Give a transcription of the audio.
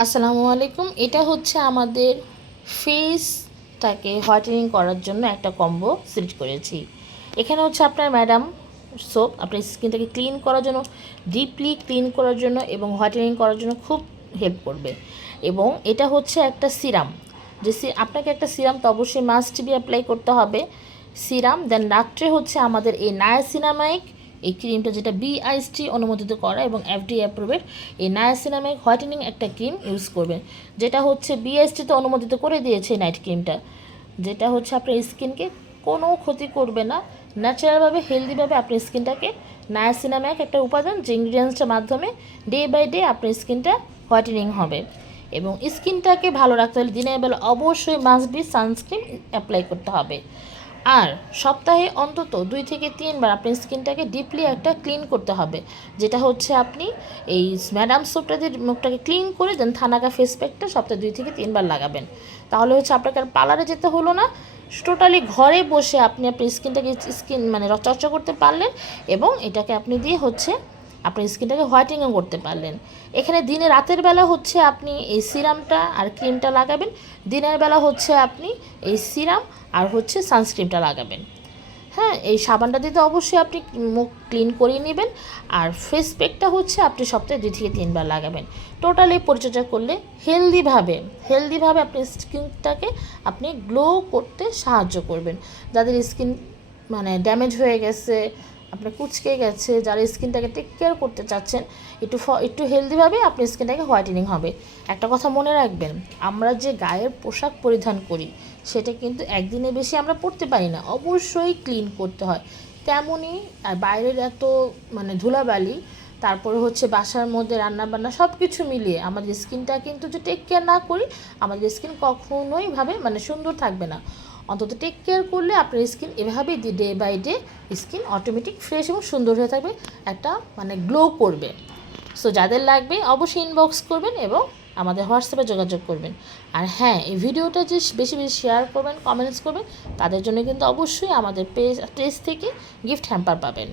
আসসালামু আলাইকুম। এটা হচ্ছে আমাদের ফেসটাকে হোয়াইটেনিং করার জন্য একটা কম্বো সিলেক্ট করেছি। এখানে হচ্ছে আপনার ম্যাডাম সোপ আপনার স্কিনটাকে ক্লিন করার জন্য, ডিপলি ক্লিন করার জন্য এবং হোয়াইটেনিং করার জন্য খুব হেল্প করবে। এবং এটা হচ্ছে একটা সিরাম, যে আপনাকে একটা সিরাম তো অবশ্যই মাস্ট বি অ্যাপ্লাই করতে হবে। সিরাম দেন রাত্রে হচ্ছে আমাদের এই নায়াসিনামাইক এই ক্রিমটা, যেটা বিআইএসটি অনুমোদিত করা এবং এফডিএ অ্যাপ্রুভেড, এই নায়াসিনামাইক হোয়াইটেনিং একটা ক্রিম ইউজ করবেন, যেটা হচ্ছে বিআইএসটিতে অনুমোদিত করে দিয়েছে নাইট ক্রিমটা, যেটা হচ্ছে আপনার স্কিনকে কোনো ক্ষতি করবে না। ন্যাচারালভাবে হেলদিভাবে আপনার স্কিনটাকে, নায়াসিনামাইক একটা উপাদান যে ইনগ্রিডিয়েন্টসটার মাধ্যমে ডে বাই ডে আপনার স্কিনটা হোয়াইটেনিং হবে। এবং স্কিনটাকে ভালো রাখতে হলে দিনের বেলা অবশ্যই মাস্ট বি সানস্ক্রিন অ্যাপ্লাই করতে হবে। আর সপ্তাহে অন্তত 2 থেকে 3 বার আপনার স্কিনটাকে ডিপলি একটা ক্লিন করতে হবে, যেটা হচ্ছে আপনি এই ম্যাডাম সোপটা দিয়ে মুখটাকে ক্লিন করে দেন থানাকা ফেস প্যাকটা সপ্তাহে 2 থেকে 3 বার লাগাবেন। তাহলে হচ্ছে আপনাকে আর পার্লারে যেতে হলো না, টোটালি ঘরে বসে আপনি আপনার স্কিন মানে চর্চা করতে পারলেন এবং এটাকে আপনি দিয়ে হচ্ছে আপনার স্কিনটাকে হোয়াইটেনিং করতে পারলেন। এখানে দিনে রাতের বেলা হচ্ছে আপনি এই সিরামটা আর ক্রিমটা লাগাবেন, দিনের বেলা হচ্ছে আপনি এই সিরাম আর হচ্ছে সানস্ক্রিনটা লাগাবেন। হ্যাঁ, এই সাবানটা দিতে অবশ্যই আপনি মুখ ক্লিন করিয়ে নেবেন। আর ফেস প্যাকটা হচ্ছে আপনি সপ্তাহে 2 থেকে 3 বার লাগাবেন। টোটালি পরিচর্যা করলে হেলদিভাবে আপনার স্কিনটাকে আপনি গ্লো করতে সাহায্য করবেন। যাদের স্কিন মানে ড্যামেজ হয়ে গেছে, আপনার কুচকে গেছে, যারা স্কিনটাকে টেক কেয়ার করতে চাচ্ছেন, একটু হেলদিভাবে আপনার স্কিনটাকে হোয়াইটেনিং হবে। একটা কথা মনে রাখবেন, আমরা যে গায়ের পোশাক পরিধান করি সেটা কিন্তু একদিনে বেশি আমরা পরতে পারি না, অবশ্যই ক্লিন করতে হয়। তেমনই আর বাইরের এত মানে ধুলাবালি, তারপরে হচ্ছে বাসার মধ্যে রান্নাবান্না সব কিছু মিলিয়ে আমাদের স্কিনটা কিন্তু যে টেক কেয়ার না করি, আমাদের স্কিন কখনোই ভাবে মানে সুন্দর থাকবে না। অন্তত টেক কেয়ার করলে আপনার স্কিন এভাবেই day by day skin automatic fresh এবং সুন্দর হয়ে থাকবে, একটা মানে গ্লো করবে। সো যাদের লাগবে অবশ্যই ইনবক্স করবেন এবং আমাদের হোয়াটসঅ্যাপে যোগাযোগ করবেন। আর হ্যাঁ, এই ভিডিওটা যে বেশি বেশি শেয়ার করবেন, কমেন্টস করবেন, তাদের জন্য কিন্তু অবশ্যই আমাদের পেজ থেকে গিফট হ্যাম্পার পাবেন।